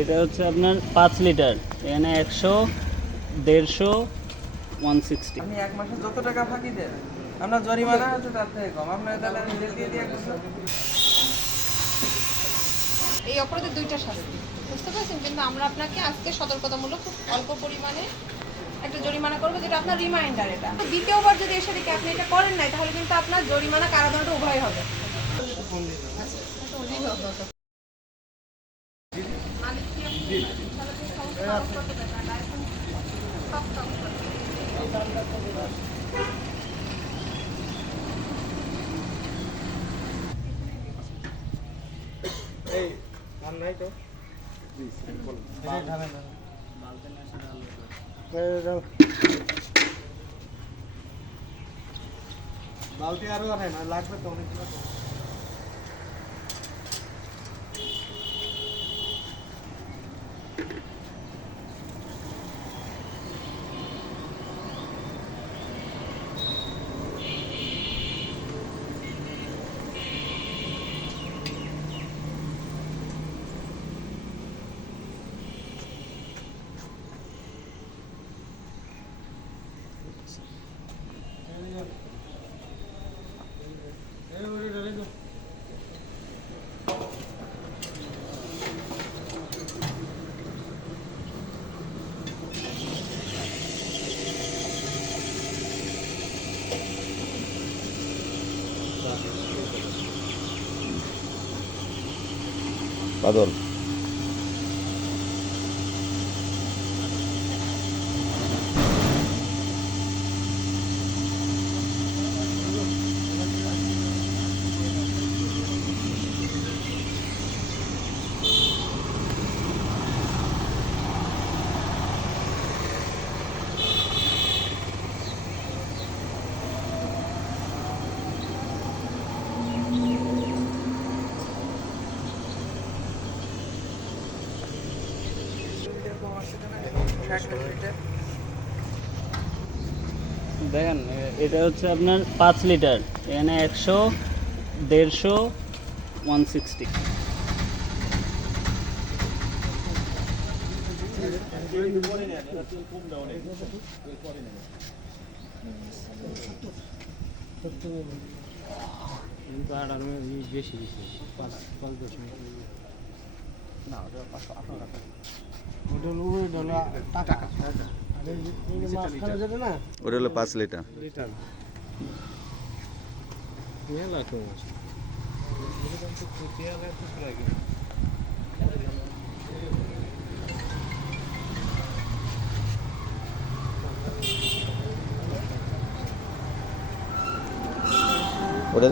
এটা হচ্ছে আপনার 5 লিটার, এখানে 100, 150, 160। আমি এক মাসে যত টাকা ফাঁকি দেন আপনার জরিমানা আছে তার থেকে কম, আপনার তাহলে আমি জেল দিয়ে এক বছর। এই অপরাধের দুইটা শাস্তি, বুঝতে পারছেন? কিন্তু আমরা আপনাকে আজকে সতর্কতামূলক খুব অল্প পরিমাণে একটা জরিমানা করবো, যেটা আপনার রিমাইন্ডার। এটা দ্বিতীয়বার যদি এসে দেখে আপনি এটা করেন নাই, তাহলে কিন্তু আপনার জরিমানা কারাদণ্ড উভয় হবে। এই আর নাই তো বালতি আরো হয় না, লাগবে তো অনেকগুলো। বাদল দেখেন, এটা হচ্ছে আপনার 5 লিটার, এখানে 100, 150, 160। ওটা হলো 5 লিটার। ওটা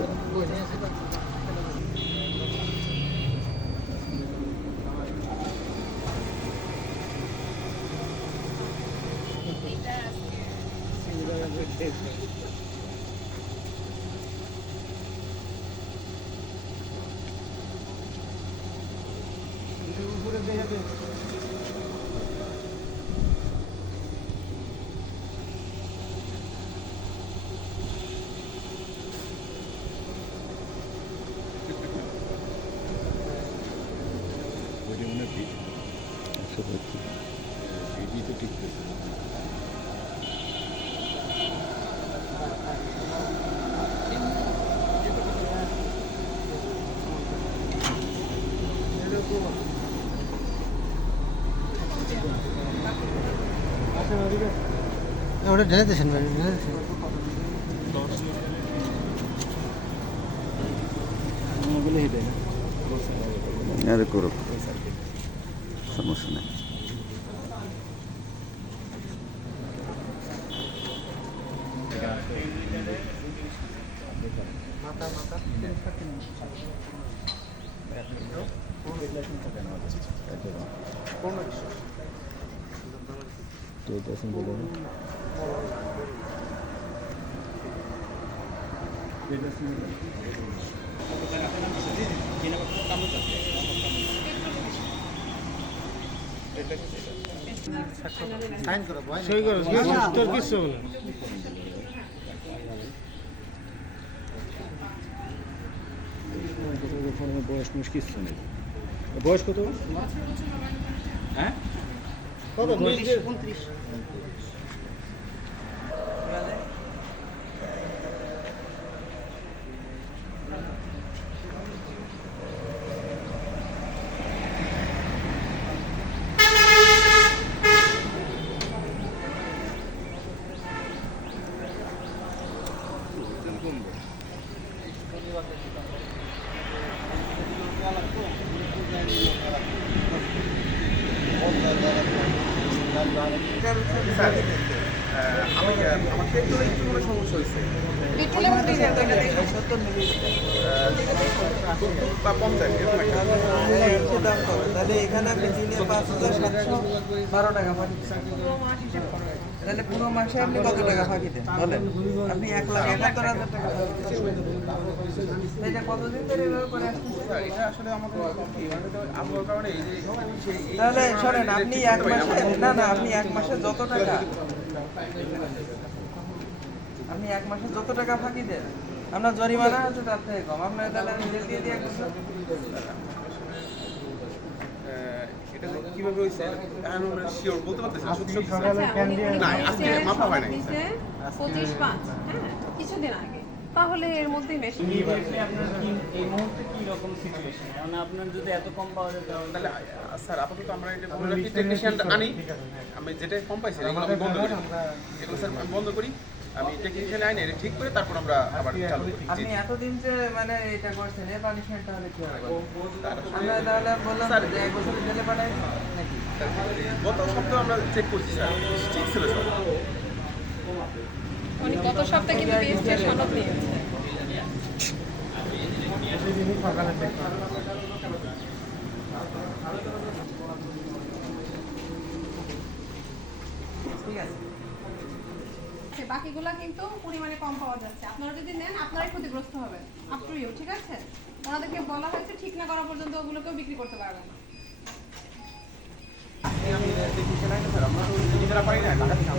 ওটা ঢেলে দিয়েছেন ভাই, ঢেলে দিয়েছেন। আরে করুক, সমস্যা নেই। সাইন করো ভাই, সই করো, তোর কিছু হবে না। বয়স মুশ কিচ্ছু নেই। বয়স কত? হ্যাঁ কত 29 আমি আমার পেট্রোলে একটু কোনো সমস্যা হয়েছে পেট্রোলে মধ্যে নেন তো এটা দেখুন। 70 মিলিলিটার 70 বা 50 এরকম একটা দাম কত? তাহলে এখানে আপনি দিনে 5712 টাকা ফাঁকি দিচ্ছেন। তাহলে পুরো মাসে আপনি কত টাকা ফাঁকি দেন বলেন? আপনি 1,71,000 টাকা ফাঁকি দিচ্ছেন। এটা কতদিন ধরে এভাবে করে আসছেন? স্যার এটা আসলে আমাদের কি মানে তো আবহাওয়ার কারণে এই যে তাহলে শোনেন, আপনি এক মাসে আপনি এক মাসে যত টাকা ফাঁকি দেন, আপনার জরিমানা আছে তার থেকে কম। আপনার তাহলে আমি জেল দিয়ে দিয়ে করছি। এটা যে কিভাবে হইছে আমি শিওর বলতে পারতেছি না সত্যি সত্যি আচ্ছা, উনি না, বলছে আজকে মাপা হয় নাই, 25/5, হ্যাঁ, কিছুদিন আগে। তাহলে এর মধ্যেই মেশিন ইমিডিয়েটলি আপনার কি এই মুহূর্তে কি রকম সিচুয়েশন, কারণ আপনার যদি এত কম পাওয়া যায় তাহলে তাহলে স্যার আপাতত আমরা এটা ফটোগ্রাফি টেকনিশিয়ানটা আনি আমি যেটা কম পাইছি এগুলো আমি বন্ধ করি এগুলো স্যার আমি বন্ধ করি আমি টেকনিশিয়ান আইনে এটা ঠিক করে তারপর আমরা আবার চালু করি জি, আপনি এতদিন যে মানে এটা করছেন, এর পানিশমেন্টটা হলে কি হবে? তার আসলে- আমরা তাহলে বললাম স্যার, যে 1 বছর জেলে পাঠাই নাকি? স্যার, গত সপ্তাহে আমরা চেক করছি স্যার ঠিক ছিল সব উনি গত সপ্তাহে কিন্তু বিএসটি এর সনদ নিয়েছে। ঠিক আছে। সে বাকিগুলা কিন্তু পরিমাণে কম পাওয়া যাচ্ছে। আপনারা যদি নেন আপনারাই ক্ষতিগ্রস্ত হবেন। আপ টু ইউ, ঠিক আছে? ওনাদেরকে বলা হয়েছে ঠিক না করা পর্যন্ত ওগুলোকেও বিক্রি করতে পারবেন না। আমি টেকনিশিয়ান আইনে স্যার আমরা তো নিজেরা পারি না টাকা দিলাম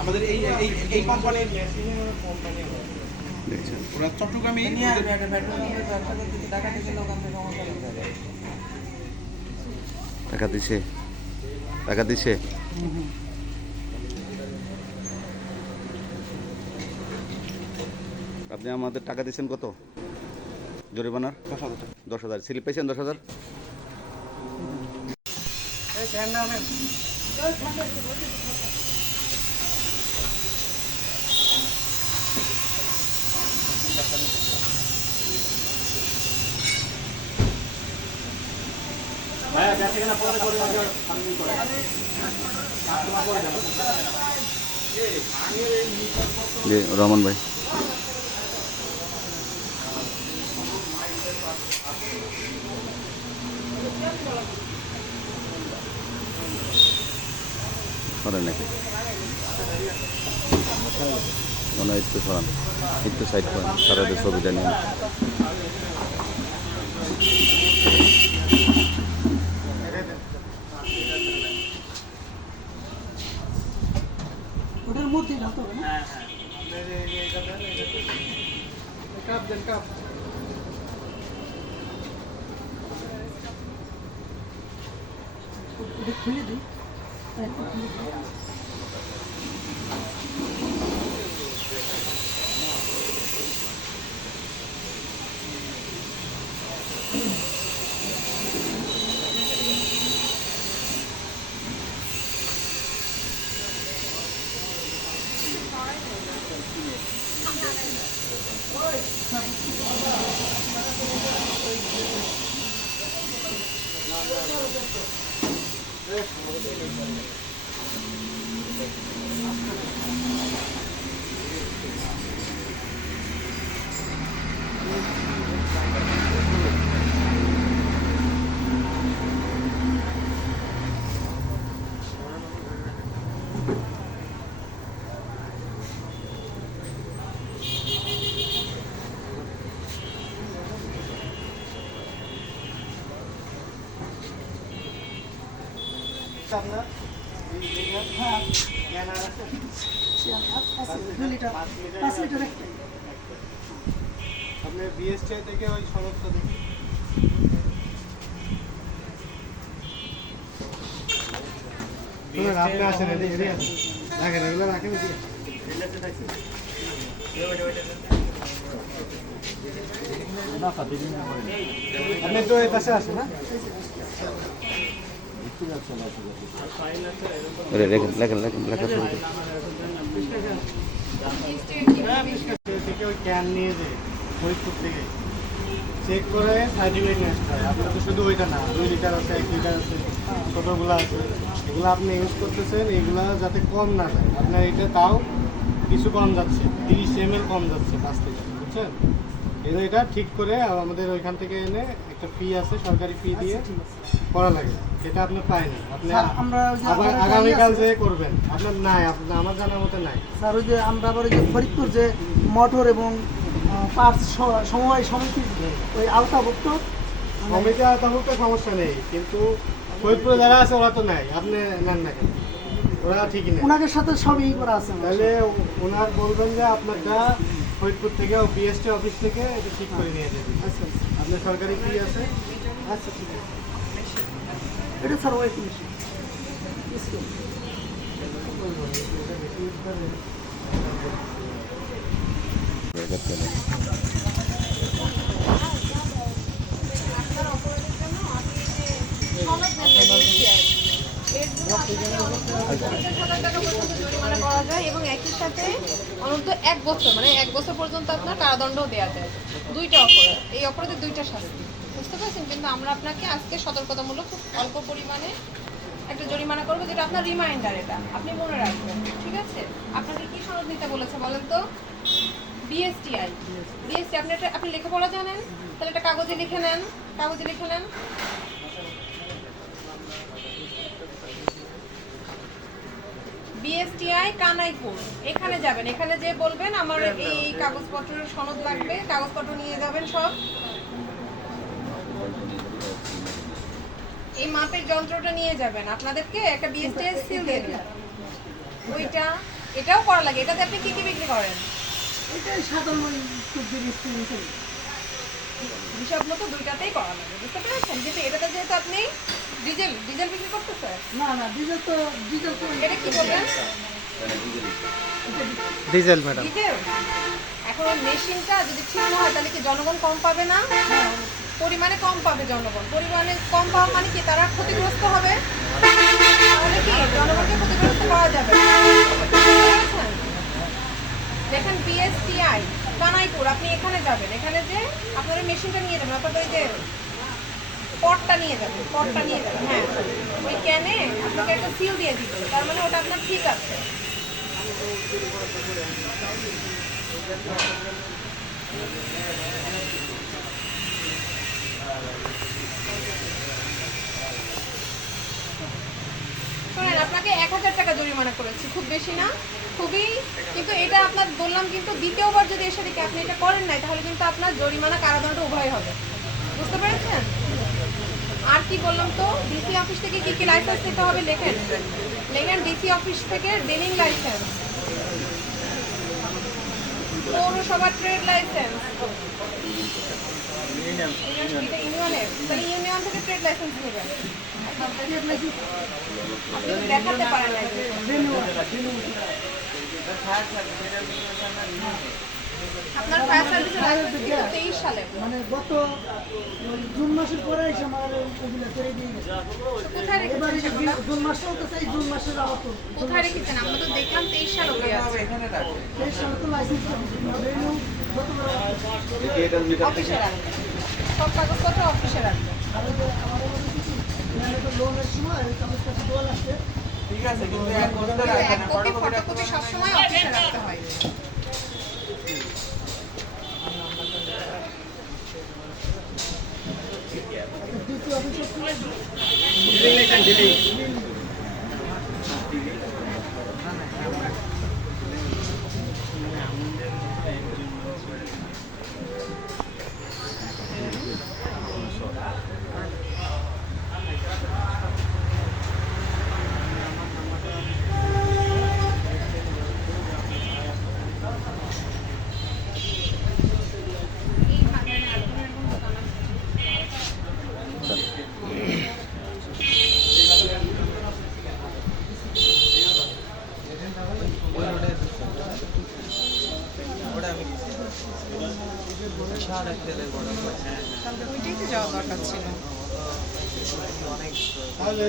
আমাদের এই এই এই কোম্পানির দেখছেন ওরা চট্টগ্রামে নিয়ে আসবে একটা পেট্রোল পাম্পে ব্যবসা করতে কি টাকা দিতে লোক আমাদের সমস্যা করতে হবে। টাকা দিছে আপনি আমাদের টাকা দিচ্ছেন কত জরিমানার? 10,000 স্লিপ পাইছেন 10,000? ভাইয়া যাচ্ছে কিনা পরে করে সামনে করে জি রহমান ভাই করেন নাকি মনে হয় একটু সরান একটু সাইড করেন সারাদের ছবিটা নিন ওটার মধ্যে ঢালতে হবে না? হ্যাঁ হ্যাঁ আমাদের এই জায়গাটা কাপ দেন কাপ। এটা খুলে দিই। একটু খুলে দিই। আপনার হ্যাঁ 2 লিটার 5 লিটার একটাই। আপনার বিএসটিআই থেকে ওই সমস্ত দেখি আপনি আসেন এদিকে আসেন, রাখেন এগুলো রাখেন এদিকে। আপনি তো এই পাশে আসেন না? লেখেন লেখেন লেখেন লেখা শুরু করুন। থেকে ওই ক্যান নিয়ে যে ফরিদপুর থেকে চেক করে সার্টিফিকেট নিয়ে আসতে হয়। আপনার তো শুধু ওইটা না, 2 লিটার আছে, 1 লিটার আছে, ছোটোগুলো আছে, এগুলো আপনি ইউজ করতেছেন, এগুলো যাতে কম না যায়। আপনার এটা তাও কিছু কম যাচ্ছে, 30 ml কম যাচ্ছে 5 লিটার, বুঝছেন? এটা ঠিক করে আমাদের ওইখান থেকে এনে একটা ফি আছে, সরকারি ফি দিয়ে করা লাগে, সেটা আপনি পাইনি। আপনি স্যার, আমরা ওই যে আবার আমাদের আগামীকাল আছে। যে করবেন, আপনার নাই, আপনার আমার জানার মতো নাই। স্যার ওই যে আমরা আবার ওই যে ফরিদপুর যে মোটর এবং পার্টস সমবায় সমিতির ওই আওতাভুক্ত সমিতি আওতাভুক্ত সমস্যা নেই, কিন্তু ফরিদপুরে যারা আছে ওরা তো নাই, আপনি নেন না কেন? ওরা ঠিকই নেই। ওনাদের সাথে সবই করা আছে আমার। তাহলে ওনার বলবেন যে আপনারটা ফরিদপুর থেকে বিএসটি অফিস থেকে এটা ঠিক করে নিয়ে যাবেন। আচ্ছা আচ্ছা আপনার সরকারি ফি আছে। আচ্ছা ঠিক আছে। এটা স্যার ওয়েটিং স্কিম। আপনার অপরাধের জন্য আপনি যে সনদ নেন না BSTI, এর জন্য আপনাকে 50,000 টাকা পর্যন্ত জরিমানা করা যায় এবং একই সাথে অনন্ত 1 বছর মানে 1 বছর পর্যন্ত আপনার কারাদণ্ডও দেওয়া যায়। দুইটা অপরাধ, এই অপরাধে দুইটা শাস্তি, বুঝতে পারছেন? কিন্তু আমরা আপনাকে আজকে সতর্কতামূলক খুব অল্প পরিমাণে একটা জরিমানা করবো, যেটা আপনার রিমাইন্ডার, এটা আপনি মনে রাখবেন, ঠিক আছে? আপনাকে কি সনদ নিতে বলেছে বলেন তো? BSTI। আপনি লেখাপড়া জানেন? তাহলে এটা কাগজে লিখে নেন, কাগজে লিখে নেন। BSTI কানাইপুর, এখানে যাবেন, এখানে যে বলবেন আমার এই কাগজপত্রের সনদ লাগবে, কাগজপত্র নিয়ে যাবেন সব। এই মাপের যন্ত্রটা নিয়ে যাবেন, আপনাদেরকে একটা BSTI সিল দিয়ে দিন। ওইটা এটাও করা লাগে। এটাতে আপনি কি কি বিক্রি করেন? এটাই সাধারণ সবজির স্কিম। হিসাব মতো দুইটাতেই করা লাগে, বুঝতে পেরেছেন? কিন্তু এটাতে যেহেতু আপনি ডিজেল বিক্রি করতেছেন, না না ডিজেল তো এটা কি বলবেন? Diesel madam. ডিজেল। এখন ওই মেশিনটা যদি ঠিক না হয় তাহলে কি জনগণ কম পাবে না? পরিমাণে কম পাবে জনগণ। পরিমাণে কম পাওয়া মানে কি তারা ক্ষতিগ্রস্ত হবে? তাহলে কি জনগণকে ক্ষতিগ্রস্ত করা যাবে? বুঝতে পেরেছেন? দেখেন BSTI কানাইপুর, আপনি এখানে যাবেন, এখানে যে আপনার ওই মেশিনটা নিয়ে যাবেন, অর্থাৎ ওই যে পটটা নিয়ে যাবেন, পটটা নিয়ে যাবেন। হ্যাঁ, ওই ক্যানে আপনাকে একটা সিল দিয়ে দিবে, তার মানে ওটা আপনার ঠিক আছে। শোনেন, আপনাকে 1000 টাকা জরিমানা করেছি, খুব বেশি না, খুবই। কিন্তু এটা আপনার বললাম, কিন্তু দ্বিতীয়বার যদি এসে দেখে আপনি এটা করেন নাই, তাহলে কিন্তু আপনার জরিমানা কারাদণ্ড উভয় হবে, বুঝতে পেরেছেন? আর কি বললাম তো, ডিসি অফিস থেকে কি কি লাইসেন্স নিতে হবে লেখেন, লেখেন। ডিসি অফিস থেকে ডেলিং লাইসেন্স, পৌরসভা ট্রেড লাইসেন্স, ইউনিয়নের, তাহলে ইউনিয়ন থেকে ট্রেড লাইসেন্স নেবেন। আপনি দেখাতে পারেন না। আপনার ফায়ার সার্ভিসের লাইসেন্স কিন্তু 23 সালে। মানে গত জুন মাসের পরে এসে আমার ওগুলো করে দিয়ে গেছে। কোথায় এবার রেখেছেন এই যে সেগুলো? জুন মাস চলতেছে, এই জুন মাসের আবার তো কোথায় রেখেছেন? আমরা তো দেখলাম 23 সাল অব্দি আছে। এখানে রাখে। এই সালে তো লাইসেন্সটা রেনিউ গতবার অফিসে রাখবেন, সব কাগজপত্র অফিসে রাখবেন। আর ওই যে আমাদের মধ্যে কিছু লোনের সময় ওই কাগজটা দেওয়া লাগছে। ঠিক আছে, কিন্তু এক বছর রাখে এক না, কপি ফটোকপিটা ফটোকপি সবসময় অফিসে রাখতে হয়। দ্বিতীয় অফিসে সাড়ে তেলের বড় তাহলে ওইটাই তো যাওয়া দরকার ছিল। তাহলে